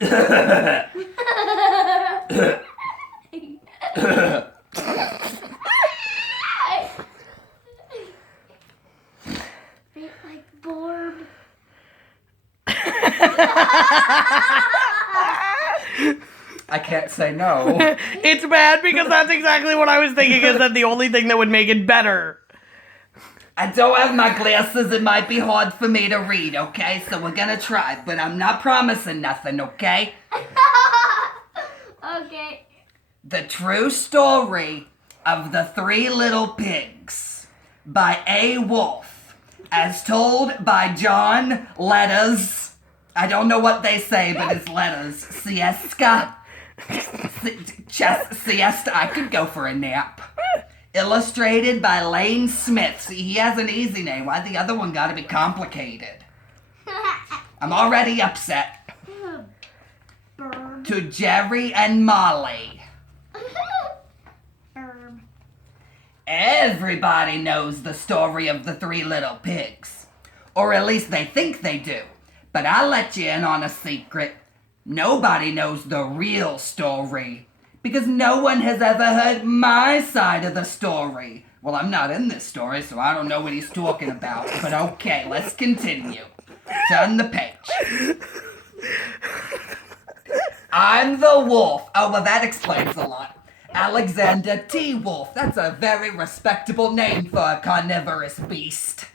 Like Barb. I can't say no. It's bad because that's exactly what I was thinking is that the only thing that would make it better. I don't have my glasses. It might be hard for me to read, okay? So we're gonna try, but I'm not promising nothing, okay? Okay. The True Story of the Three Little Pigs by A. Wolf, as told by John Letters. I don't know what they say, but it's Letters. Siesta. Siesta. I could go for a nap. Illustrated by Lane Smith. See, he has an easy name. Why the other one gotta be complicated? I'm already upset. Barb. To Jerry and Molly. Barb. Everybody knows the story of the Three Little Pigs. Or at least they think they do. But I'll let you in on a secret. Nobody knows the real story. Because no one has ever heard my side of the story. Well, I'm not in this story, so I don't know what he's talking about. But okay, let's continue. Turn the page. I'm the wolf. Oh, well, that explains a lot. Alexander T. Wolf. That's a very respectable name for a carnivorous beast.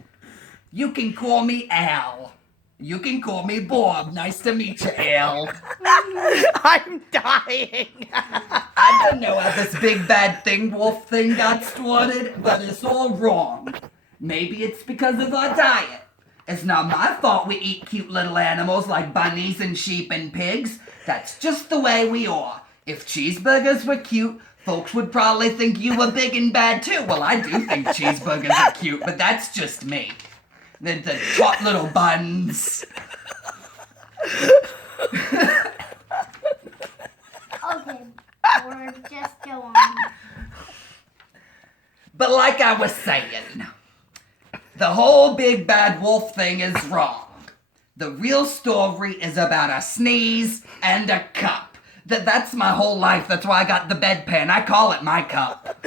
You can call me Al. You can call me Barb. Nice to meet you, Al. I'm dying. I don't know how this big bad thing wolf thing got started, but it's all wrong. Maybe it's because of our diet. It's not my fault we eat cute little animals like bunnies and sheep and pigs. That's just the way we are. If cheeseburgers were cute, folks would probably think you were big and bad too. Well, I do think cheeseburgers are cute, but that's just me. The taut little buns. Okay. Barb, just go on. But like I was saying, the whole big bad wolf thing is wrong. The real story is about a sneeze and a cup. That's my whole life. That's why I got the bedpan. I call it my cup.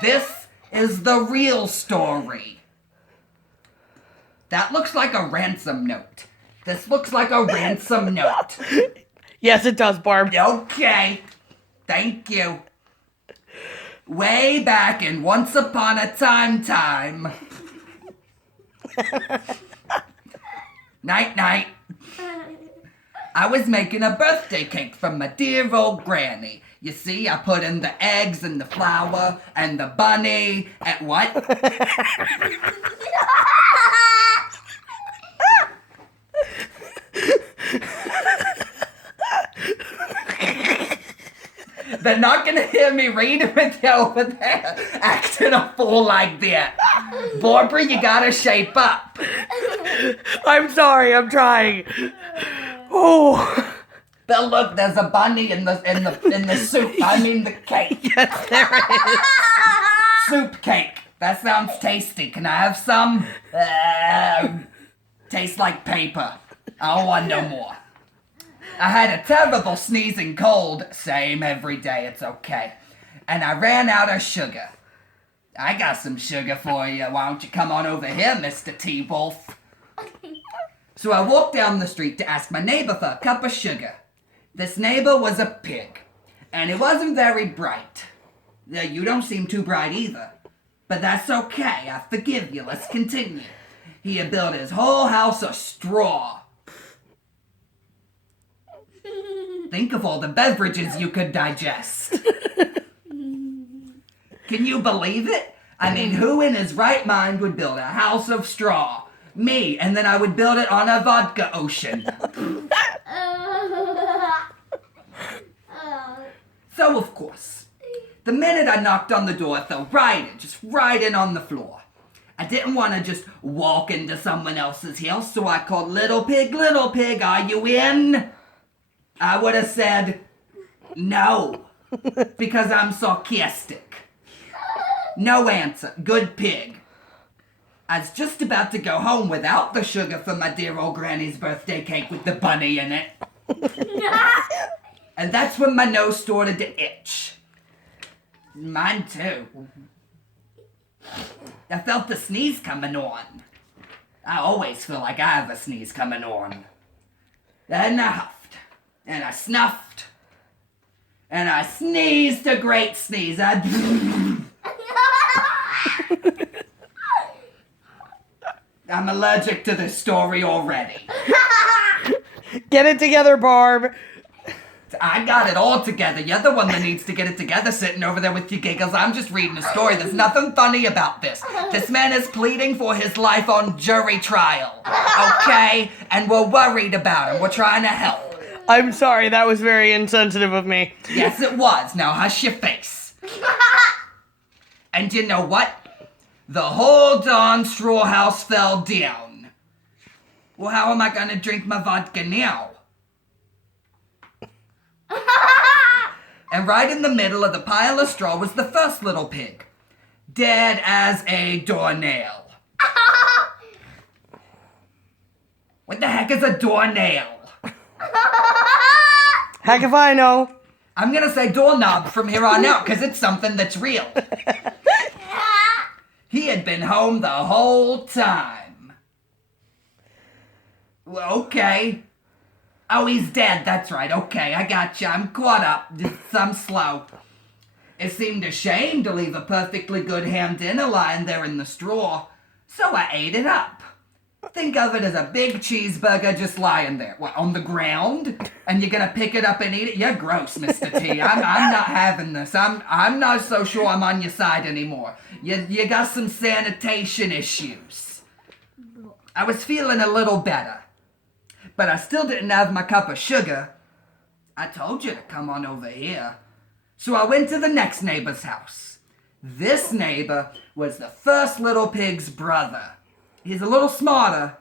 This is the real story. That looks like a ransom note. This looks like a ransom note. Yes, it does, Barb. Okay. Thank you. Way back in Once Upon a Time. Night, night. I was making a birthday cake for my dear old granny. You see, I put in the eggs and the flour and the bunny and what? They're not gonna hear me read with you over there, acting a fool like that. Barbara, you gotta shape up. I'm sorry, I'm trying. Oh. But look, there's a bunny in the soup. I mean the cake. Yes, there is. Soup cake. That sounds tasty. Can I have some? Tastes like paper. I don't want no more. I had a terrible sneezing cold. Same every day, it's okay. And I ran out of sugar. I got some sugar for you. Why don't you come on over here, Mr. T-Wolf? So I walked down the street to ask my neighbor for a cup of sugar. This neighbor was a pig, and he wasn't very bright. You don't seem too bright either. But that's okay, I forgive you. Let's continue. He had built his whole house of straw. Think of all the beverages you could digest. Can you believe it? I mean, who in his right mind would build a house of straw? Me, and then I would build it on a vodka ocean. So, of course, the minute I knocked on the door, I fell just right in on the floor. I didn't want to just walk into someone else's house, so I called, little pig, are you in? I would have said, no, because I'm sarcastic. No answer. Good pig. I was just about to go home without the sugar for my dear old granny's birthday cake with the bunny in it. And that's when my nose started to itch. Mine too. I felt the sneeze coming on. I always feel like I have a sneeze coming on. And I huffed, and I snuffed, and I sneezed a great sneeze. I'm allergic to this story already. Get it together, Barb. I got it all together. You're the one that needs to get it together, sitting over there with your giggles. I'm just reading a story. There's nothing funny about this. This man is pleading for his life on jury trial. Okay? And we're worried about him. We're trying to help. I'm sorry, that was very insensitive of me. Yes, it was. Now hush your face. And you know what? The whole darn straw house fell down. Well, how am I gonna drink my vodka now? And right in the middle of the pile of straw was the first little pig, dead as a doornail. What the heck is a doornail? Heck if I know. I'm gonna say doorknob from here on out because it's something that's real. He had been home the whole time. Well, okay. Oh, he's dead. That's right. Okay, I gotcha. I'm caught up. I'm slow. It seemed a shame to leave a perfectly good ham dinner lying there in the straw, so I ate it up. Think of it as a big cheeseburger just lying there. What, on the ground? And you're gonna pick it up and eat it? You're gross, Mr. T. I'm not having this. I'm not so sure I'm on your side anymore. You got some sanitation issues. I was feeling a little better, but I still didn't have my cup of sugar. I told you to come on over here. So I went to the next neighbor's house. This neighbor was the first little pig's brother. He's a little smarter,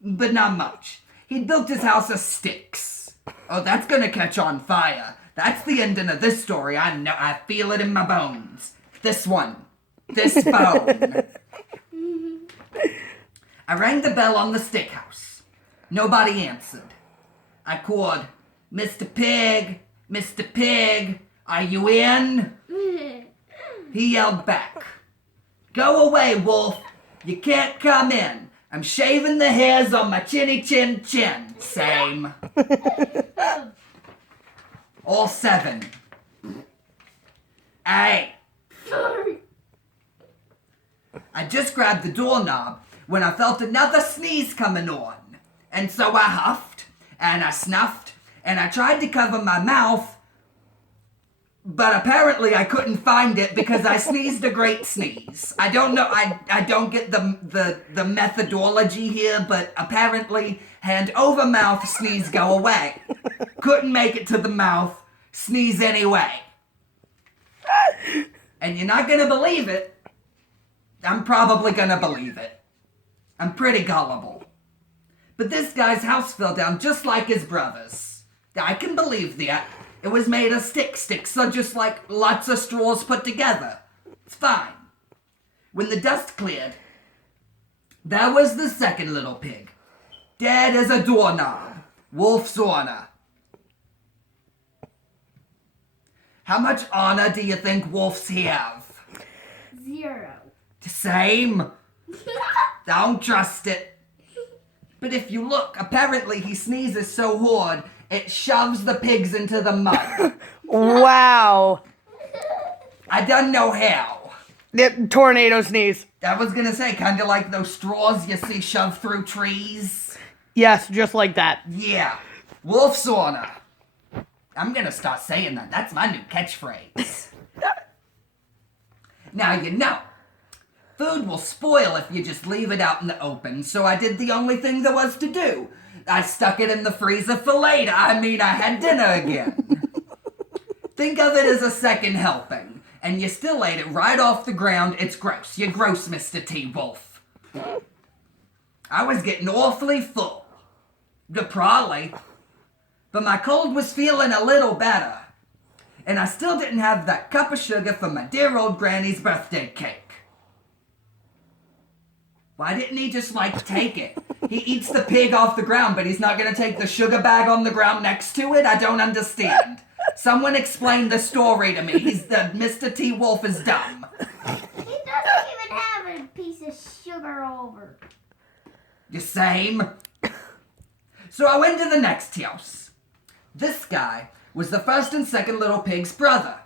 but not much. He'd built his house of sticks. Oh, that's gonna catch on fire. That's the ending of this story. I know. I feel it in my bones. This one. This bone. I rang the bell on the stick house. Nobody answered. I called, Mr. Pig, Mr. Pig, are you in? He yelled back, go away, wolf. You can't come in. I'm shaving the hairs on my chinny chin chin. Same. All 7. Hey. I just grabbed the doorknob when I felt another sneeze coming on. And so I huffed, and I snuffed, and I tried to cover my mouth, but apparently I couldn't find it because I sneezed a great sneeze. I don't know, I don't get the methodology here, but apparently hand over mouth, sneeze go away. Couldn't make it to the mouth, sneeze anyway. And you're not gonna believe it. I'm probably gonna believe it. I'm pretty gullible. But this guy's house fell down just like his brother's. I can believe that. It was made of sticks, so just like lots of straws put together. It's fine. When the dust cleared, there was the second little pig. Dead as a doorknob. Wolf's honor. How much honor do you think wolves have? 0. Same. Don't trust it. But if you look, apparently he sneezes so hard, it shoves the pigs into the mud. Wow. I don't know how. Tornado sneeze. I was gonna say, kind of like those straws you see shoved through trees. Yes, just like that. Yeah. Wolf sauna. I'm gonna start saying that. That's my new catchphrase. Now, you know, food will spoil if you just leave it out in the open, so I did the only thing there was to do. I stuck it in the freezer for later. I had dinner again. Think of it as a second helping, and you still ate it right off the ground. It's gross. You're gross, Mr. T-Wolf. I was getting awfully full. Probably. But my cold was feeling a little better. And I still didn't have that cup of sugar for my dear old granny's birthday cake. Why didn't he just, take it? He eats the pig off the ground, but he's not gonna take the sugar bag on the ground next to it? I don't understand. Someone explain the story to me. Mr. T. Wolf is dumb. He doesn't even have a piece of sugar over. The same. So I went to the next house. This guy was the first and second little pig's brother.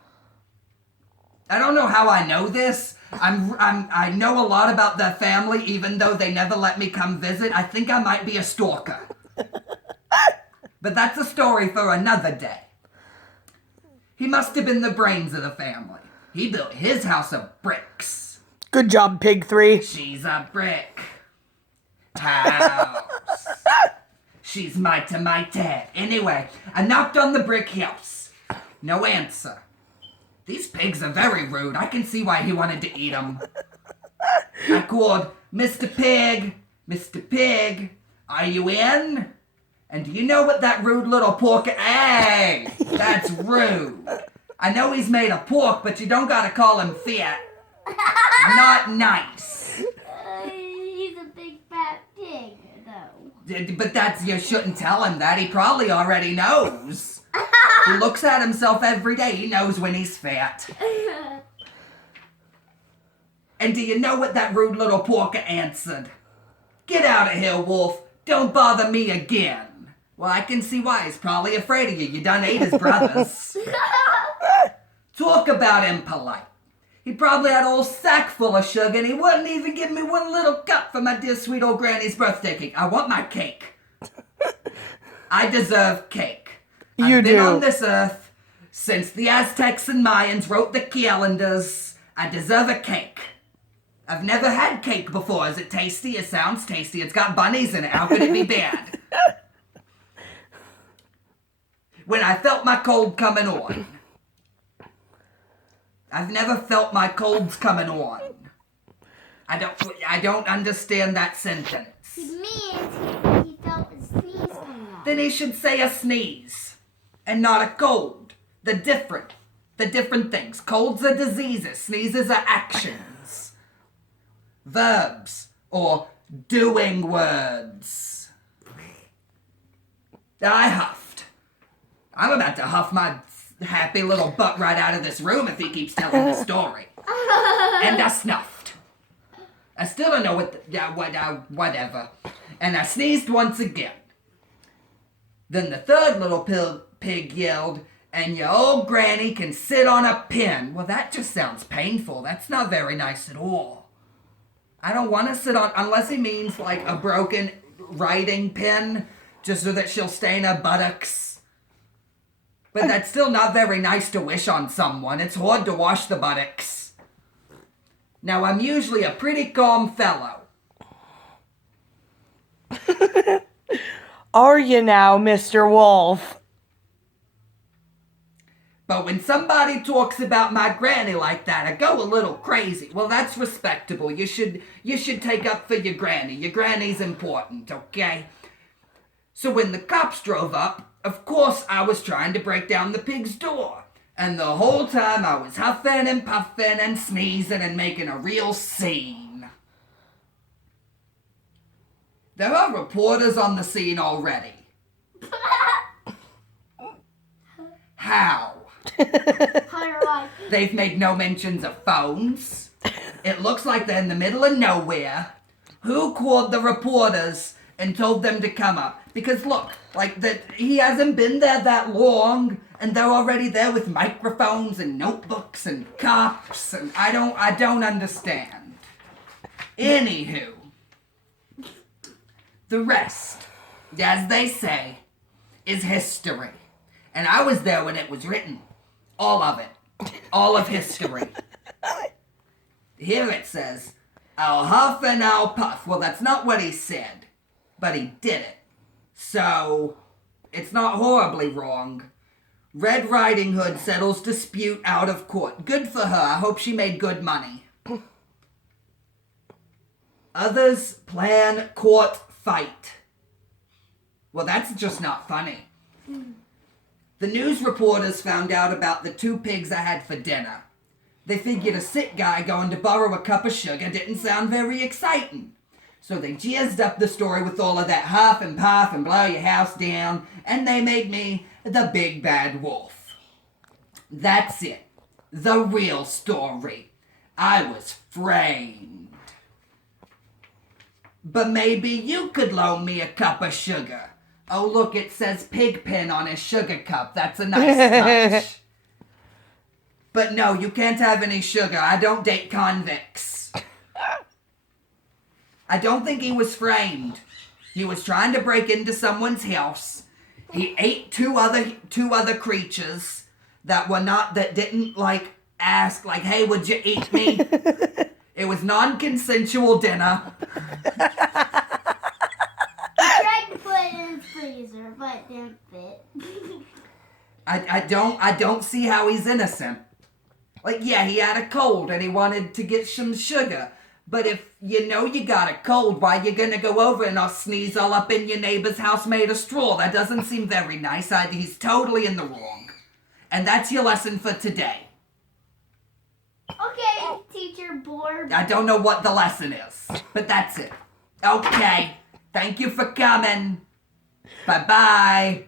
I don't know how I know this. I know a lot about their family, even though they never let me come visit. I think I might be a stalker. But that's a story for another day. He must have been the brains of the family. He built his house of bricks. Good job, Pig 3. She's a brick house. She's mighty. Anyway, I knocked on the brick house. No answer. These pigs are very rude. I can see why he wanted to eat them. I called, Mr. Pig, are you in? And do you know what that rude little pork... Hey, that's rude. I know he's made of pork, but you don't gotta call him fat. Not nice. He's a big fat pig, though. But you shouldn't tell him that. He probably already knows. He looks at himself every day. He knows when he's fat. And do you know what that rude little porker answered? Get out of here, Wolf. Don't bother me again. Well, I can see why. He's probably afraid of you. You done ate his brothers. Talk about impolite. He probably had a whole sack full of sugar and he wouldn't even give me one little cup for my dear sweet old granny's birthday cake. I want my cake. I deserve cake. I've been on this earth since the Aztecs and Mayans wrote the calendars. I deserve a cake. I've never had cake before. Is it tasty? It sounds tasty. It's got bunnies in it. How could it be bad? When I felt my cold coming on. I've never felt my colds coming on. I don't understand that sentence. He means he felt his sneeze coming on. Then he should say a sneeze. And not a cold. The different things. Colds are diseases. Sneezes are actions. Verbs. Or doing words. I huffed. I'm about to huff my happy little butt right out of this room if he keeps telling the story. And I snuffed. I still don't know whatever. And I sneezed once again. Then the third little pig yelled, and your old granny can sit on a pin. Well, that just sounds painful. That's not very nice at all. I don't want to sit on, unless he means like a broken writing pen, just so that she'll stain her buttocks. But that's still not very nice to wish on someone. It's hard to wash the buttocks. Now, I'm usually a pretty calm fellow. Are you now, Mr. Wolf? But when somebody talks about my granny like that, I go a little crazy. Well, that's respectable. You should take up for your granny. Your granny's important, okay? So when the cops drove up, of course I was trying to break down the pig's door. And the whole time I was huffing and puffing and sneezing and making a real scene. There are reporters on the scene already. How? They've made no mentions of phones. It looks like they're in the middle of nowhere. Who called the reporters and told them to come up? Because look, he hasn't been there that long, and they're already there with microphones and notebooks and cops, and I don't understand. Anywho, the rest, as they say, is history. And I was there when it was written. All of it. All of history. Here it says, I'll huff and I'll puff. Well, that's not what he said. But he did it. So, it's not horribly wrong. Red Riding Hood settles dispute out of court. Good for her. I hope she made good money. Others plan court fight. Well, that's just not funny. The news reporters found out about the 2 pigs I had for dinner. They figured a sick guy going to borrow a cup of sugar didn't sound very exciting. So they jazzed up the story with all of that huff and puff and blow your house down, and they made me the big bad wolf. That's it. The real story. I was framed. But maybe you could loan me a cup of sugar. Oh, look, it says Pigpen on his sugar cup. That's a nice touch. But no, you can't have any sugar. I don't date convicts. I don't think he was framed. He was trying to break into someone's house. He ate two other creatures that didn't ask hey, would you eat me? It was non-consensual dinner. I tried to put it in his freezer, but it didn't fit. I don't see how he's innocent. Yeah, he had a cold and he wanted to get some sugar. But if you know you got a cold, why you gonna go over and sneeze all up in your neighbor's house made of straw? That doesn't seem very nice. He's totally in the wrong. And that's your lesson for today. Okay, Teacher Barb. I don't know what the lesson is, but that's it. Okay, thank you for coming. Bye-bye.